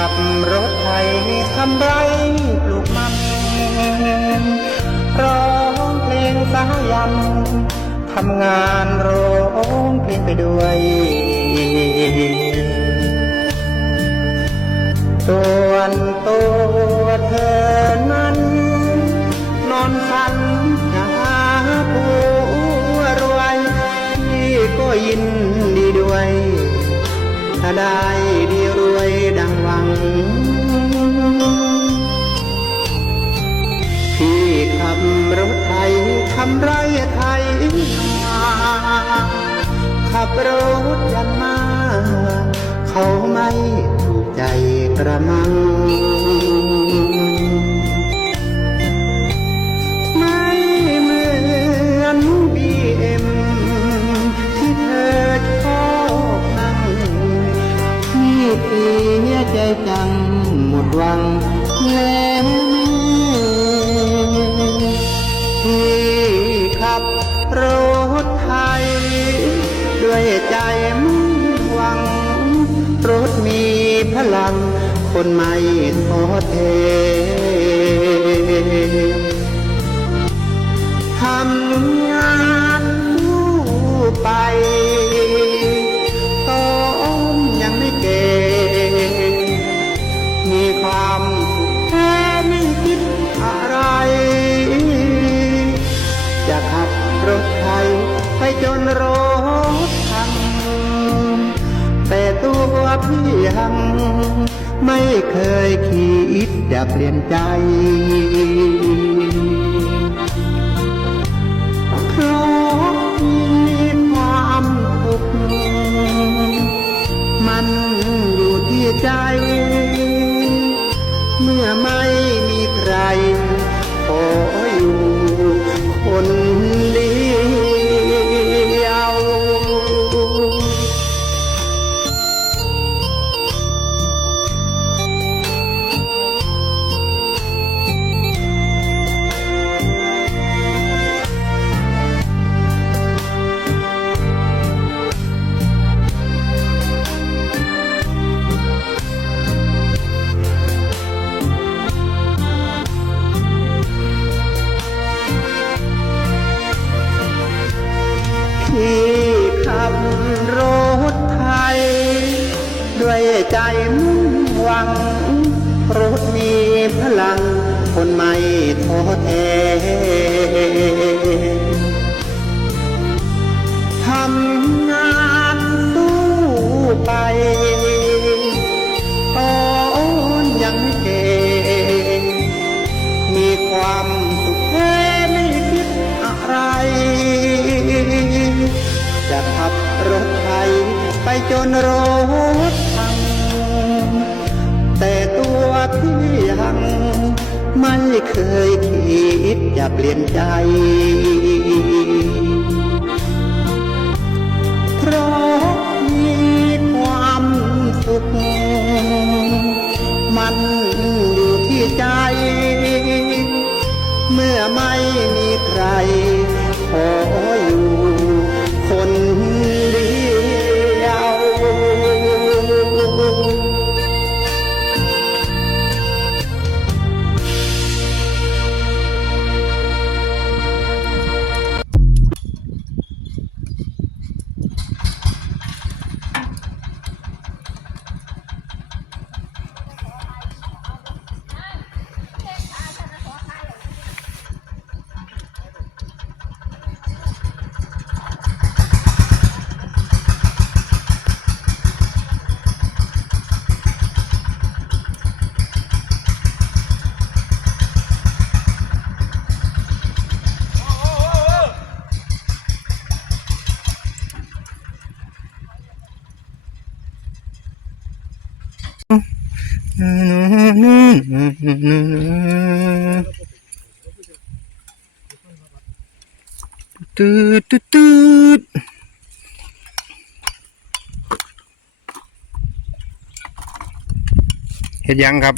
ขับรถไถทำไรปลูกมันร้องเพลงสายันทำงานร้องเพลงไปด้วยส่วนตัวเธอนั้น นอนฝันหาผู้รวยพี่ก็ยินดีด้วยถ้าได้ งหวังพี่ขับรถไทยทำไรไทยนาขับรถยันมา เขาไม่ถูกใจกระมัง วังแล้วพี่ขับรถไทย ด้วยใจมุ่งหวัง รถมีพลัง คนไม่ท้อเททำ พี่ยังไม่เคยคิดจะเปลี่ยนใจ ด้วยใจมุ่งหวังรถมีพลัง คนไม่ท้อแท้ทำงานสู้ไป ตัวพี่ยัง ไม่เคยคิดจะเปลี่ยนใจ เพราะมีความสุข มันอยู่ที่ใจ เมื่อไม่มีใครขอ ตืดตืดตืดเห็ดยังครับ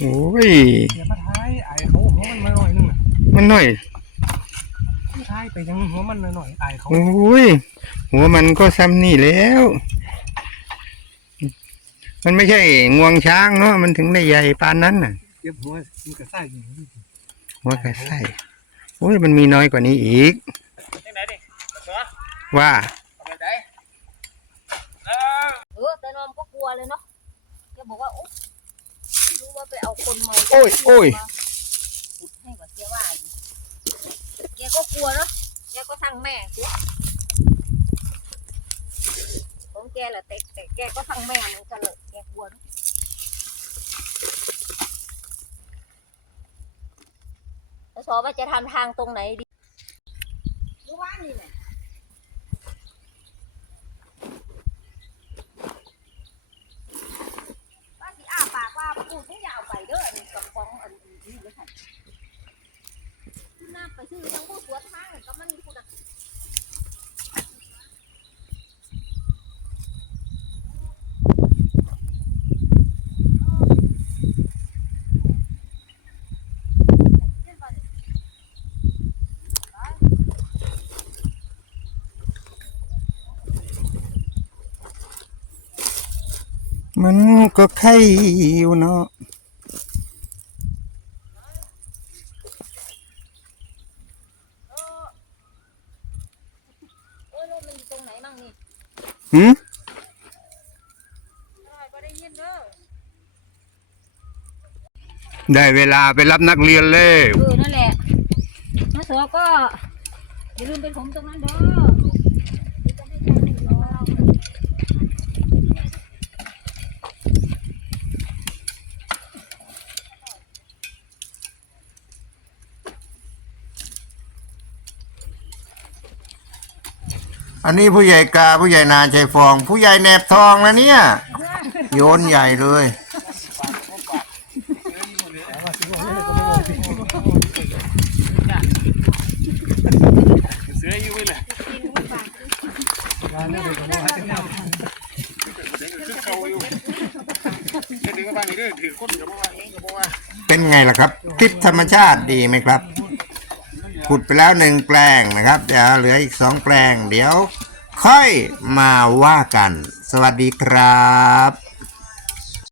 โอ้ยอย่ามาท้ายไอ้เขาเขามันมาหน่อยนึงน่ะมันหน่อยมาท้ายายไปยังหัวมันหน่อยๆอายเขา โอ้ย หัวมันก็ซ้ำนี่แล้ว มันไม่ใช่งวงช้างเนาะมันถึงได้ใหญ่ปานนั้นน่ะเก็บหัวมันกระซ่ายอยู่นี่หัวกระไส้โอ้ยมันมีน้อยกว่านี้อีกไหนดิเหรอว่าทำไมได้เออแต่นอมก็กลัวเลยเนาะแกบอกว่าโอ๊ยไม่รู้ว่าไปเอาคนมาโอ้ยโอ้ยขุดให้กับแกว่าอยู่แกก็กลัวเนาะแกก็ทั้งแม่เสีย ของแกแหละแต่แต่แกก็ฟังแม่เหมือนกันเลยแกกลัวนแล้วสอว่าจะทำทางตรงไหนดีรู้ว่านี่แหละ ว่าสิอ้าปากว่าพูดทุกอย่างไปเด้ออันนี้กับของอันนี้เลยค่ะที่น้าไปซื้อยังพูดสวนทางก็มันพูดอะเมันก็ไข่อยู่เนาะอ้ยรถมันอยู่ตรงไหนมั่งนี่หืมก็ได้ยินเด้อได้เวลาไปรับนักเรียนเลยเออนั่นแหละน้าเสือก็อย่าลืมเป็นผมตรงนั้นเด้อจะได้ใจหนึ่งเรา อันนี้ผู้ใหญ่กาผู้ใหญ่นานชัยฟอง ผู้ใหญ่แหนบทองนะเนี่ย โยนใหญ่เลยเสืออยู่เลยงานนี่เลยก็ว่าจะเอาเด็กคือเขาอยู่จะดึงมาบ้านนี่เด้อถือคนกับว่าเองกับว่าเป็นไงล่ะครับ คลิปธรรมชาติดีไหมครับ ขุดไปแล้วหนึ่งแปลงนะครับ เดี๋ยวเหลืออีกสองแปลง เดี๋ยว ค่อยมาว่ากัน สวัสดีครับ